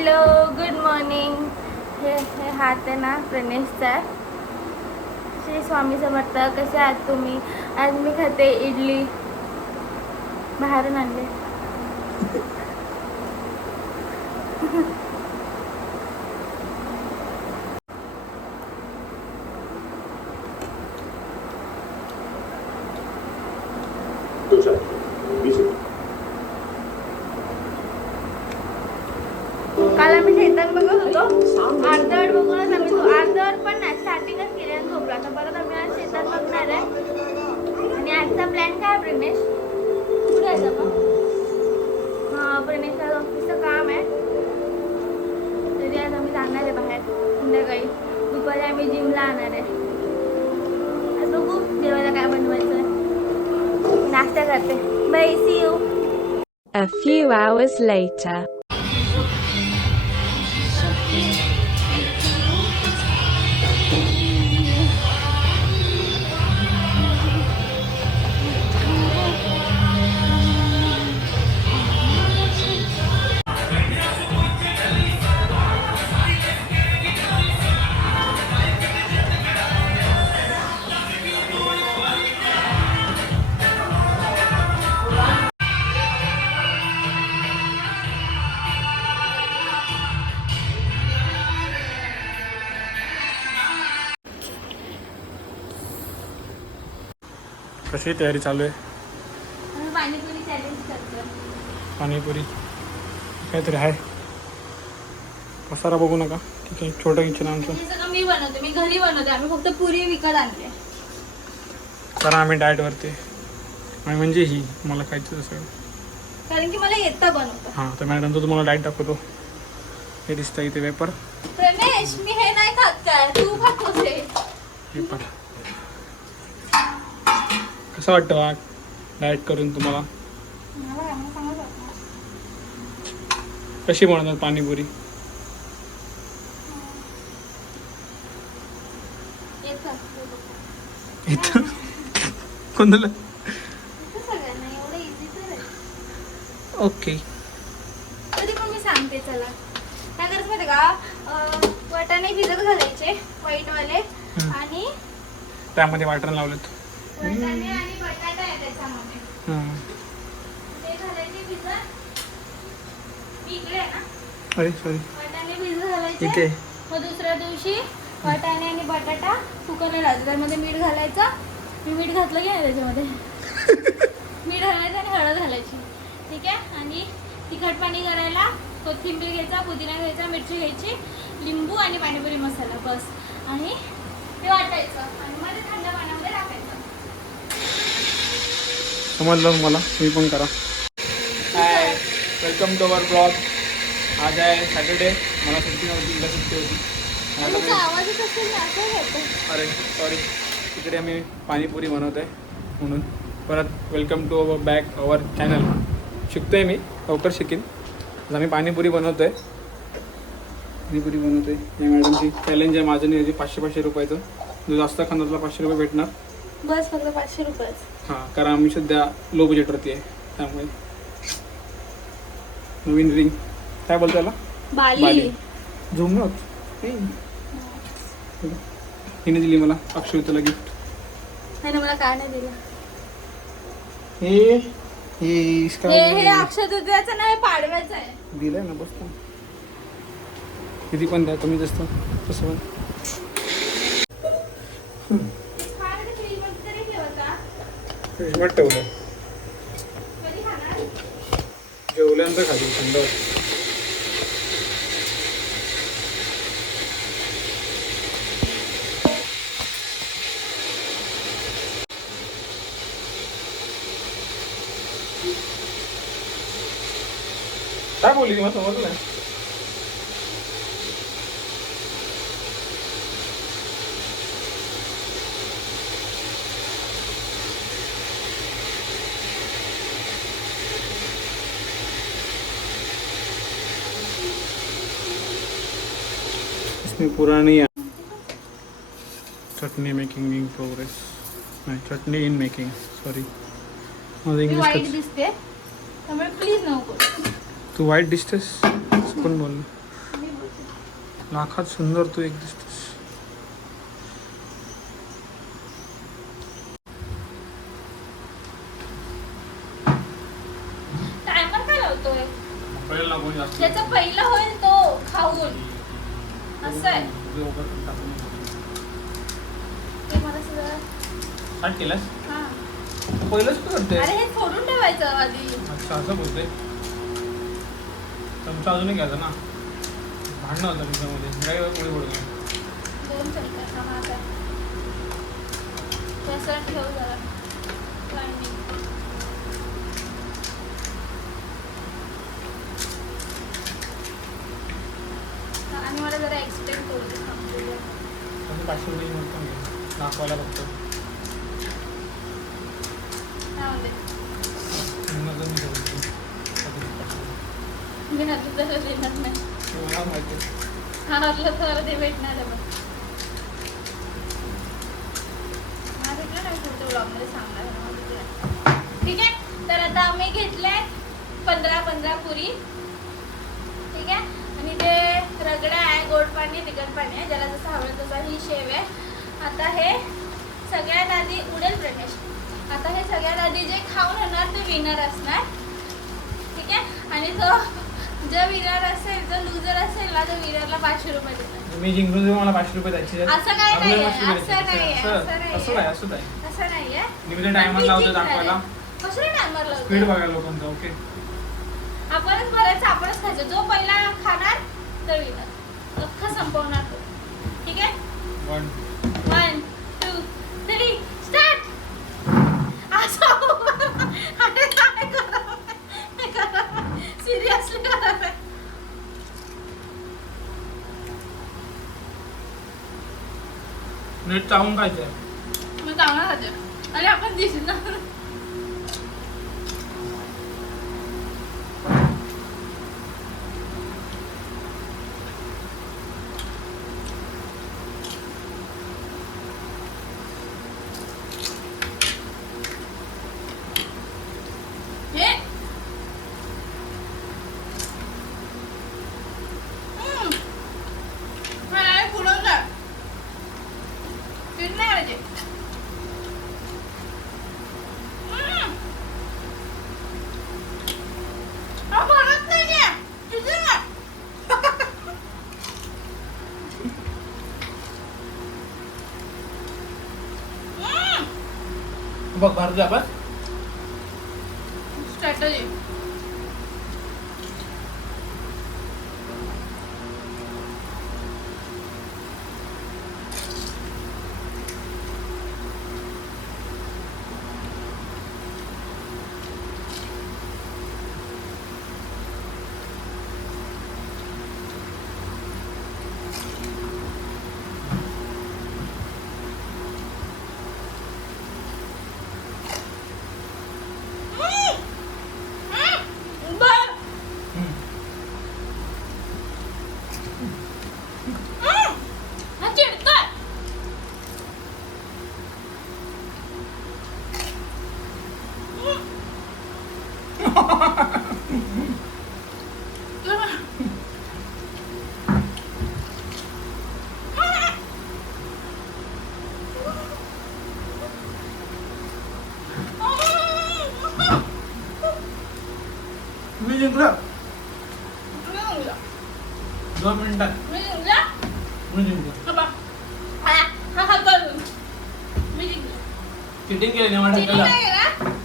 Hello good morning. हे हात आहे ना प्रणेशचा. श्री स्वामी समर्थ. कसे आहात तुम्ही? आज मी खाते इडली, बाहेरून आणले. काल आम्ही शेतात बघत होतो. अर्धवट बघूनच आम्ही अर्धवट पण नाही, स्टार्टिंगच केली आणि झोपला. आता परत आम्ही आज शेतात बघणार आहे. आणि आजचा प्लॅन काय आहे प्रणेश? कुठे आहे मग? हां, प्रणेशला ऑफिसचं काम आहे, तरी आज आम्ही जाणार आहे बाहेर. संध्याकाळी दुपारी आम्ही जिमला आणणार आहे. आज बघू जेवायला काय बनवायचं आहे. नाश्ता करते. Bye, see you. A few hours later. कशी तयारी चालू आहे? आम्ही पाणीपुरी चॅलेंज करतो. पाणीपुरी काहीतरी आहे. पसारा बघू नका. ठीक आहे, छोटं किचन आमचं. हे सगळं मी बनवते, मी घरी बनवते. आम्ही फक्त पुरी विकत आणले, कारण आम्ही डाएटवरती आणि म्हणजे ही मला खायचं सगळं, कारण की मला येतं बनवतं. हां, तर मॅडम तो तुम्हाला डाएट दाखवतो. हे दिसतं इथे पेपर. रमेश, मी हे नाही खात. काय तू खातोस हे? पेपर कसं वाटतं डाएट करून तुम्हाला? कशी बनवतात पाणीपुरी? इथं कोणाला? ओके, तरी पण मी सांगते. चला काय करायचं माहिती का? वाटाणे भिजत घालायचे, व्हाईटवाले, आणि त्यामध्ये वाटण लावलेत. वाटाणे आणि बटाटा आहे त्याच्यामध्ये, ते घालायचे भिजत. इकडे आहे ना, अरे सॉरी, वाटाणे भिजत घालायचे. इथे मग दुसऱ्या दिवशी वाटाणे आणि बटाटा कुकरला लावायचं. त्यामध्ये मीठ घालायचं. मी मीठ घातलं की नाही त्याच्यामध्ये? मीठ घालायचं आणि हळद घालायची. ठीक आहे. आणि तिखट पाणी करायला कोथिंबीर घ्यायचा, पुदिना घ्यायचा, मिरची घ्यायची, लिंबू आणि पाणीपुरी मसाला, बस. आणि ते वाटायचं आणि मग ते थंड पाण्यामध्ये टाकायचं. समजलं मला. तुम्ही पण करा. हाय, वेलकम टू अवर ब्लॉग. आज आहे सॅटर्डे. मला सुट्टी नव्हती, तिला सुट्टी होती. आवाजच असेल ना, असं होतं. अरे सॉरी, तिकडे आम्ही पाणीपुरी बनवत आहे म्हणून. परत welcome to our back our channel. शिकतो आहे मी, लवकर शिकेन. आज आम्ही पाणीपुरी बनवतो आहे. या मॅडमची चॅलेंज आहे माझं नाही. 500 रुपयाचं. जो जास्त खाणार त्याला 500 रुपये भेटणार. बस फक्त 500 रुपये. हां, कारण आम्ही सध्या लो बजेटवरती आहे, त्यामुळे. नवीन रिंग काय बोलतो त्याला? बाली. झूम नव्हत. हिने दिली मला अक्षयला गिफ्ट. नाही ना, मला काय नाही दिलं. हे अक्षय तृतीयाचं नाही, पाडव्याचं आहे. दिलंय ना, बसतो. किती पण द्या, कमी जास्त तसं पण. फ्रीजमध्ये ठेवलं. जेवल्यानंतर खाली थंड. काय बोलली ती? मला समजलं नाही. इसमें पुरानी चटनी मेकिंग इन प्रोग्रेस. नाही, चटनी इन मेकिंग. सॉरी, माझं इंग्लिश. वाईट दिसते त्यामुळे प्लीज नको. तू वाईट दिसतेस कोण बोललं? लाखात सुंदर तू एक दिसतेस. टायमर काय लावतोय? पहिला लागून जास्त ज्याचा पहिला होईल तो खाऊन असं आहे. ते मला सगळं स्टार्ट केलास? हा. पहिलंच तू करते. अरे हे फोडून ठेवायचं आधी. अच्छा असं बोलते. चमचा अजूनही घ्यायचा ना. भांडणं होतं तुमच्यामध्ये. काय पुढे पडलं. 2 चमचे हा माझा. तसं ठेव जरा. Grinding. आणि मला जरा एक्सप्लेन करू दे समजूया. तसं 500 रुपये नोट पण घे. दाखवायला फक्त. काय म्हणते? नजर मी ठेवतो. मी हातून जरा देणार नाही. मला माहिती आहे. हा हातलं तर ते भेटणार आहे बघ. हा भेटलं नाही पुढच्या ब्लॉगमध्ये सांगणार आहे मला तुला. ठीक आहे. तर आता आम्ही घेतले 15 पुरी. ठीक आहे. आणि ते रगडा आहे, गोड पाणी, तिखट पाणी आहे, ज्याला जसं हवं तसा ही शेव आहे. आता हे सगळ्यात आधी उडेल प्रमेश. आता हे सगळ्यात आधी जे खाऊन येणार ते विनर असणार. ठीक आहे. आणि तो जो विनर असेल, जो लुजर असेल ना, तो विनरला 500 रुपये देणार. मी जिंकून जेव्हा मला 500 रुपये द्यायचे आहेत. असं काय आपल्याला नाहीये, 500 रुपये असं द्यायचे. नाहीये, असं असं नाहीये. असं काय असं काय असं नाहीये. लिमिटेड टायमर लावतो दाखवायला. कशाला टायमर स्पीड लावतो? बघा लोकांचा. ओके आपणच भरायचं, आपणच खायचं. जो पहिला खाणार तो विनर. अख्खा संपवणार तो. ठीक आहे. 1 1 2 3 स्टार्ट. असं अरे काय करा सिरियसली करा. नेट चावून खायचं आहे. मग चांगला खाते. अरे आपण दिसणार. हे हा पुढं जा. तीन नाही करायचे. भरत नाहीये. किती ना बघ भारत जा बस. स्ट्रॅटजी. मी जिंकलो. 2 मिनिटात मी जिंकलो. चिटिंग केली नाही मला.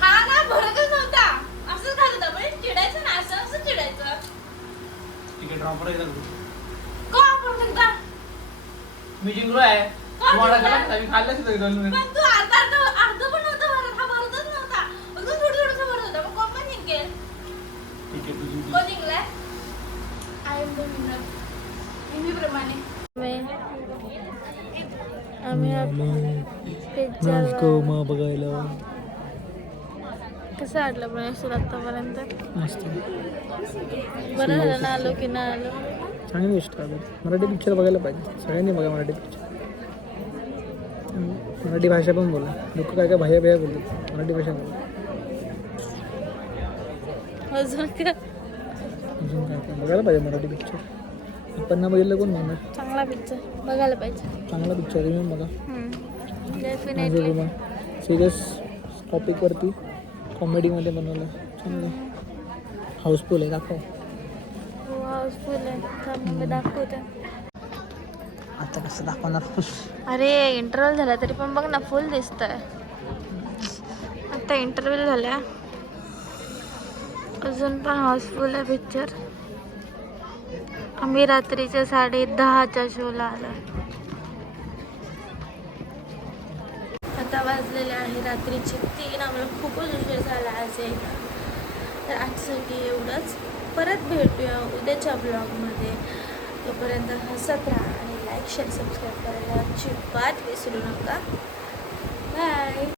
हा ना भरतच नव्हता. असंच खात होता. पण चिडायचं ना, असं असं चिडायचं. तिकीट ड्रॉपर आहे का आपण एकदा मी जिंकलो आहे. का तुम्हाला जिंकला? कळलं? मी खाल्लंच होतं 2 मिनिट. पण तू अर्ध पण नव्हता भरत. हा भरतच नव्हता. अगदी थोडं भरत होता. मग कोण पण जिंकेल? ठीक आहे तू जिंकली. कोण जिंकलाय? I am the winner. नेहमीप्रमाणे आम्ही बघायला कसं वाटलं प्रवेश तुला आतापर्यंत? मस्त. बरं झालं ना आलो की नाही आलो. चांगली गोष्ट आहे. मराठी पिक्चर बघायला पाहिजे. सगळ्यांनी बघा मराठी पिक्चर. मराठी भाषा पण बोला. लोक काय काय भाया बोलतात. मराठी भाषा बोला. अजून काय? अजून काय काय बघायला पाहिजे मराठी पिक्चर. आपण ना बघितलं कोण म्हणणार चांगला पिक्चर बघायला पाहिजे. चांगला पिक्चर आहे बघा. डेफिनेटली. सिरियस टॉपिकवरती कॉमेडीमध्ये बनवलं चांगलं. हाऊसफुल आहे दाखव. हो हाऊसफुल आहे. थांब मी दाखवते. आता कसं दाखवणार खुश. अरे इंटरव्हल झाला तरी पण बघ ना फुल दिसतंय. आता इंटरव्ह्यू झाल्या अजून पण हाऊसफुल आहे पिक्चर. आम्ही रात्रीच्या 10:30च्या शोला आलो. आता वाजलेले आहे रात्रीचे 3. आम्हाला खूपच उशीर झाला आज यायला. तर आजसाठी एवढंच. परत भेटूया उद्याच्या ब्लॉगमध्ये. तोपर्यंत हसत राहा आणि लाईक शेअर सबस्क्राईब करायला अजिबात विसरू नका. बाय.